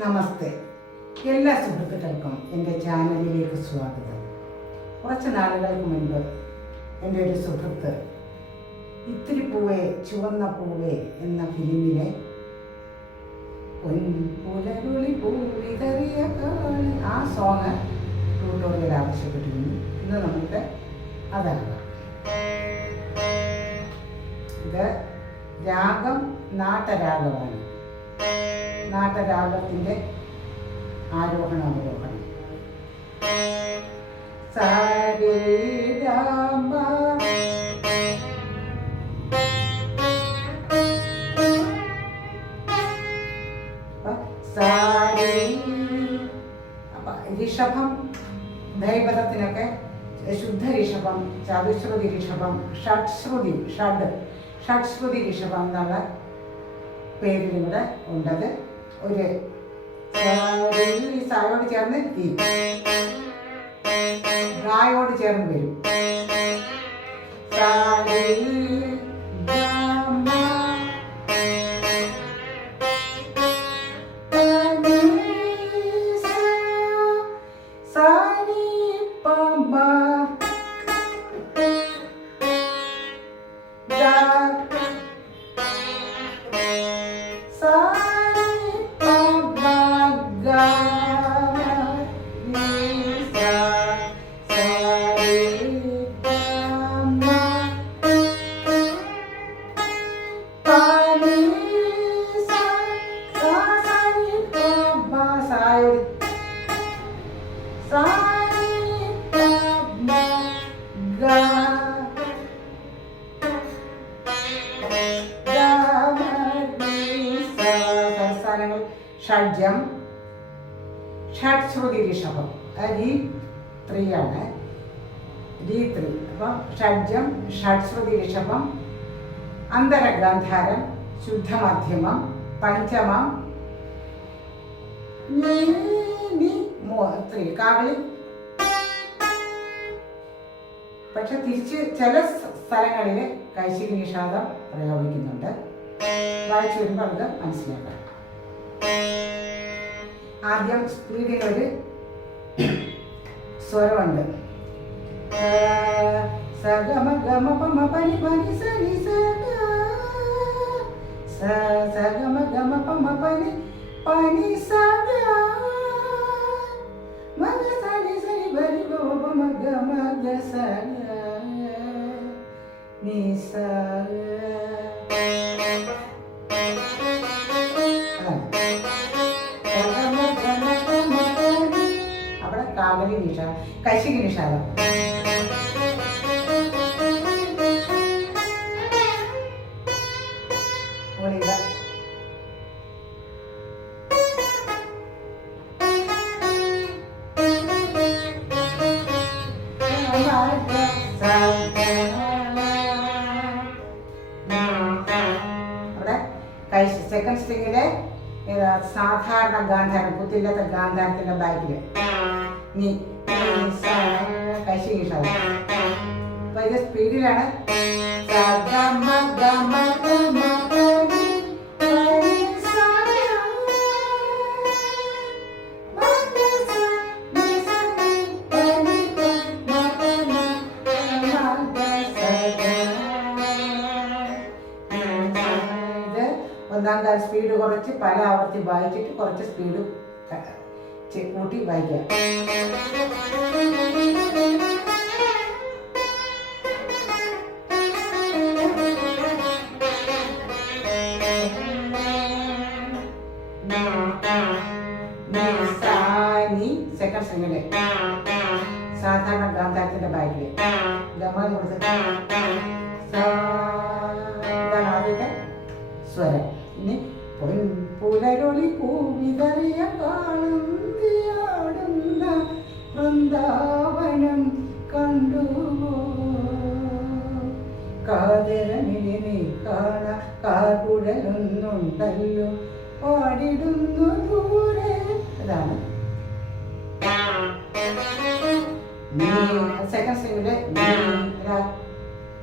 നമസ്തേ. എല്ലാ സുഹൃത്തുക്കൾക്കും എന്റെ ചാനലിലേക്ക് സ്വാഗതം. കുറച്ച് നാളുകൾക്ക് മുൻപ് എന്റെ ഒരു സുഹൃത്ത് ഇത്തിരി പൂവേ ചുവന്ന പൂവേ എന്ന ഫിലിമിലെ പൊൻപുലരുളി പൂവിതറിയ ആ സോങ് ട്യൂട്ടോറിയൽ ആവശ്യപ്പെട്ടിരുന്നു. ഇന്ന് നമുക്ക് അതാണ് ഇത് രാഗം നാട്ടരാഗമാണ്. നാട്ടരാഗത്തിന്റെ ആരോഹണ അവരോഹണം സാരേ രാമ. സാരേ. അപ്പൊ ഋഷഭം ദൈവതത്തിനൊക്കെ ശുദ്ധ ഋഷഭം ചതുശ്രുതി ഋഷഭം ഷഡ്ശ്രുതി ഷഡ് ഷഡ്ശ്രുതി ഋഷഭം എന്നുള്ള പേരിലൂടെ ഉണ്ടത്. ഒരു ഈ സായോട് ചേർന്ന് ഈ ഗായോട് ചേർന്ന് വരും. സാരി, ഋഷഭം ഈ ത്രീ ആണ്. D three. അപ്പം ഷഡ്ജം ഷഡ്ശ്രുതി ഋഷഭം അന്തരഗാന്ധാരം ശുദ്ധമധ്യമം പഞ്ചമം ത്രീ. കാകളി പക്ഷെ തിരിച്ച് ചില സ്ഥലങ്ങളിൽ കൈശിക നിഷാദം പ്രയോഗിക്കുന്നുണ്ട്. വായിച്ചു വരുമ്പോൾ അത് മനസ്സിലാക്കാം. ആദ്യം സ്പീഡിനൊരു സ്വരമുണ്ട് ആ, സഗമ ഗമ പമ പനി പനി സനി സഗ സ സഗമ ഗമ പമ പനി പനി സഗ മഗ സനി സനി ബരി ഗോ പമ ഗമ ഗ സഗ നി നിഷാദം ഒളിവ. അവിടെ സെക്കൻഡ് സ്ട്രിങ്ങിലെ സാധാരണ ഗാന്ധാരം കുത്തില്ലാത്ത ഗാന്ധാരത്തിന്റെ ബാക്കിൽ നീ കശി അപ്പൊ ഇത് സ്പീഡിലാണ്. സ സ സ സ ഒന്നാം സ്പീഡ് കുറച്ച് പല ആവർത്തി വായിച്ചിട്ട് കുറച്ച് സ്പീഡ് കൂട്ടി വായിക്കാം സെക്കൻഡ് സിംഗിൽ സാധാരണ ഗാന്ധാരത്തിന്റെ ബാഗിൽ ഗമ കൊടുത്ത്. സാ ഇതാണ് ആദ്യത്തെ സ്വരം. ഇനി പൊൻപുലരൊളി പൂവിതറിയ കാകുഴലൊന്നുണ്ടല്ലോ ഓടിടുന്നു ദൂരെ. അതാണ്. സെക്കൻഡ് സിംഗിൽ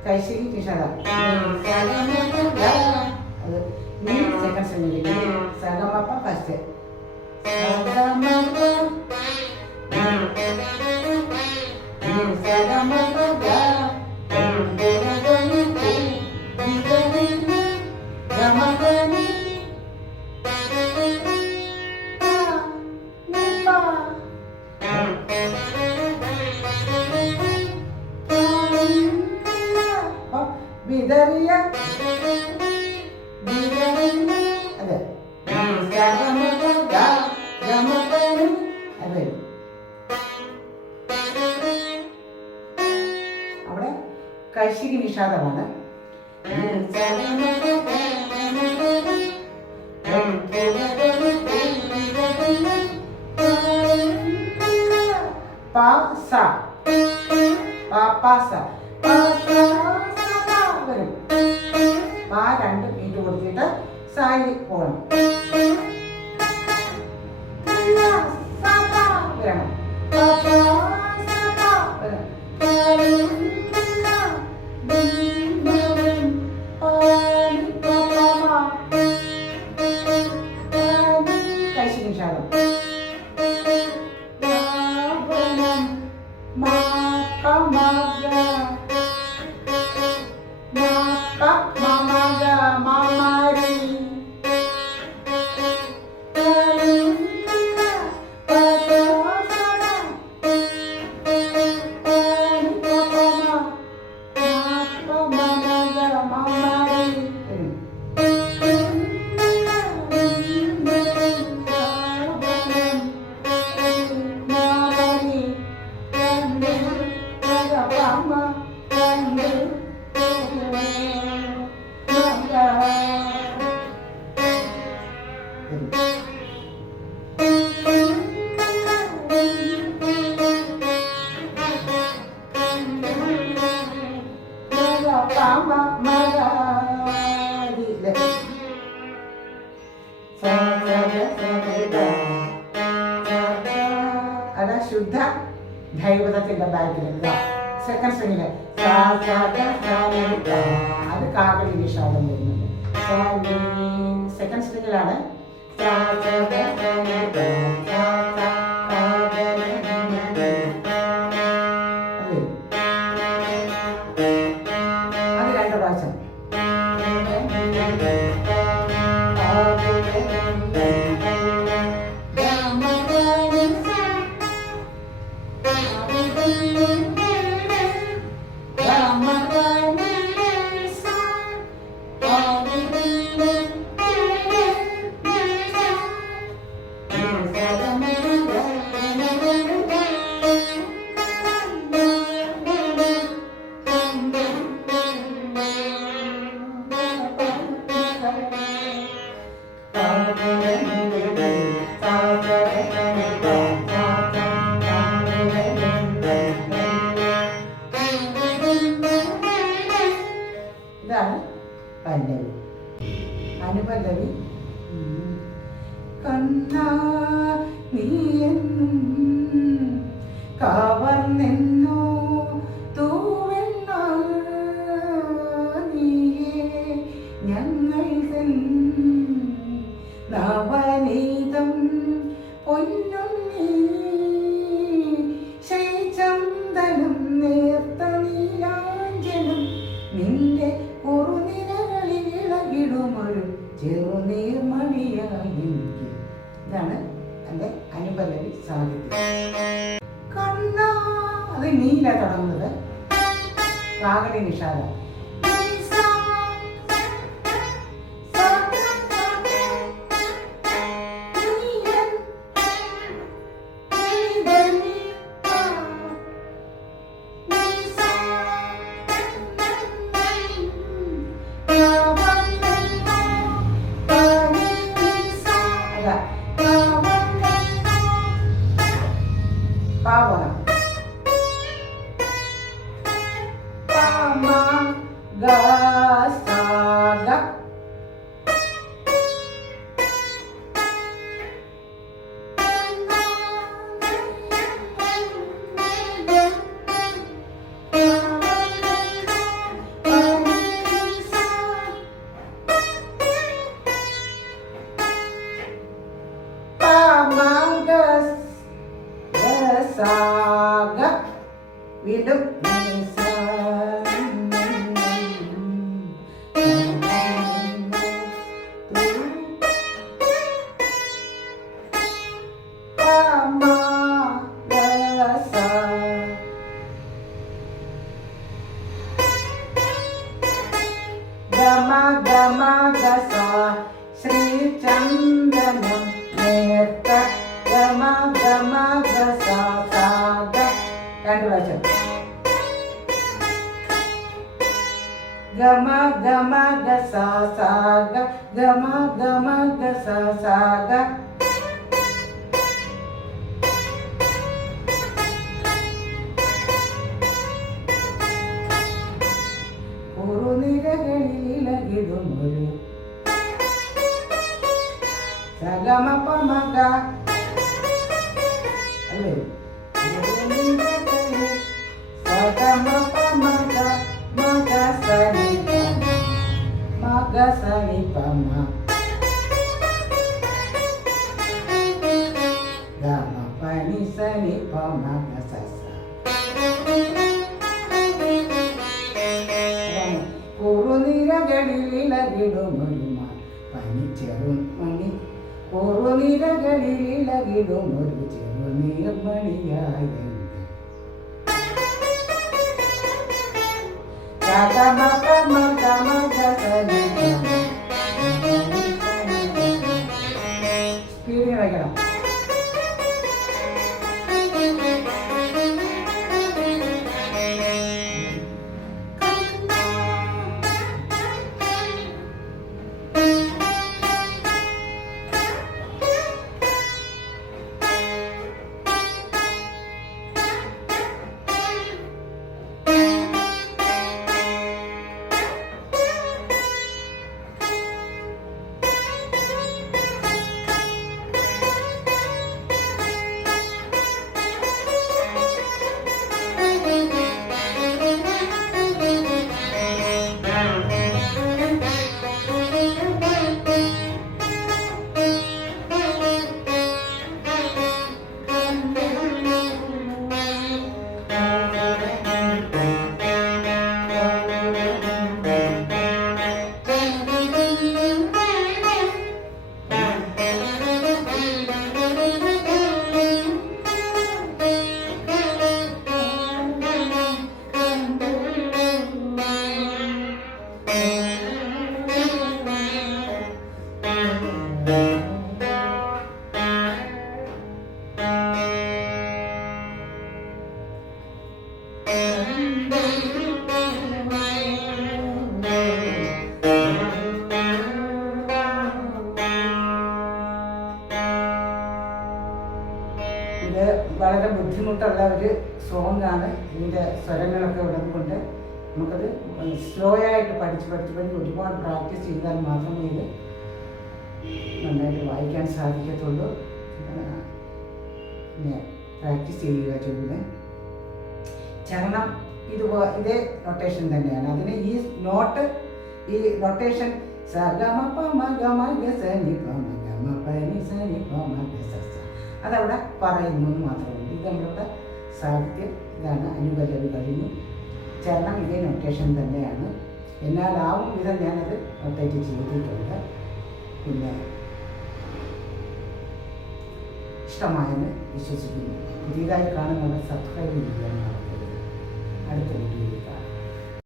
കൈശിരി കിഷാദ. അത് നീ സെക്കൻഡ് സ്ട്രിങ്ങിലേക്ക് സഗമപ്പ ഫസ്റ്റ്. വിതറിയ സ വരും. പ രണ്ട് ബീറ്റ് കൊടുത്തിട്ട് സായി പോകണം അതാ ദൈവതത്തിന്റെ ബാക്കിൽ സെക്കൻഡ് സ്ട്രിങ്ങിൽ അത് കാകടി വിഷാദം വരുന്നുണ്ട്. സെക്കൻഡ് സ്ട്രിങ്ങിലാണ് ഇതാണ് പല്ലവി അനുപല്ലവി. കണ്ണാ നീ എന്നും കവർന്നെന്നോ തൂവെണ്ണ നീയെ ഞങ്ങൾ തൻ escuchada. ഗമ ഗമ ഗസ സാഗ ഗമ ഗമ ഗസ സാഗ കുറുനിരകളിലകിടുമൊരു സഗമ പമക. അല്ലേ? ചെറുമണി കുറുനിരകളിലിളകിടുമൊരു ചെറുനീർമണിയായ സ്പീഡിൽ ഇത് വളരെ ബുദ്ധിമുട്ടുള്ള ഒരു സോങ് ആണ് ഇതിന്റെ സ്വരങ്ങളൊക്കെ ഉള്ളതുകൊണ്ട് നമുക്കത് സ്ലോ ആയിട്ട് പഠിച്ച് പഠിച്ച് പഠിച്ച് ഒരുപാട് പ്രാക്ടീസ് ചെയ്താൽ മാത്രമേ ഇത് നന്നായിട്ട് വായിക്കാൻ സാധിക്കത്തുള്ളൂ. പിന്നെ പ്രാക്ടീസ് ചെയ്യുക ചെയ്യുന്നത്. ചരണം ഇതുപോ ഇതേ നൊട്ടേഷൻ തന്നെയാണ്. അതിന് ഈ നോട്ട് ഈ നൊട്ടേഷൻ സ ഗമ പ മ ഗമ ഗ സ നി പ മ പ നി സ നി പ മ ഗ സ അതവിടെ പറയുന്നു എന്ന് മാത്രമേ ഇത് നമ്മളുടെ സാഹിത്യം ഇതാണ് അനുപല്ലവി കഴിഞ്ഞു ചരണം ഇതേ നൊട്ടേഷൻ തന്നെയാണ്. എന്നാൽ ആ വിധം ഞാനത് നൊട്ടേറ്റ് ചെയ്തിട്ടുണ്ട്. പിന്നെ ഇഷ്ടമായെന്ന് വിശ്വസിക്കുന്നു. പുതിയതായി കാണുന്നവർ സബ്സ്ക്രൈബ് ചെയ്യാൻ അടുത്ത വീഡിയോയിൽ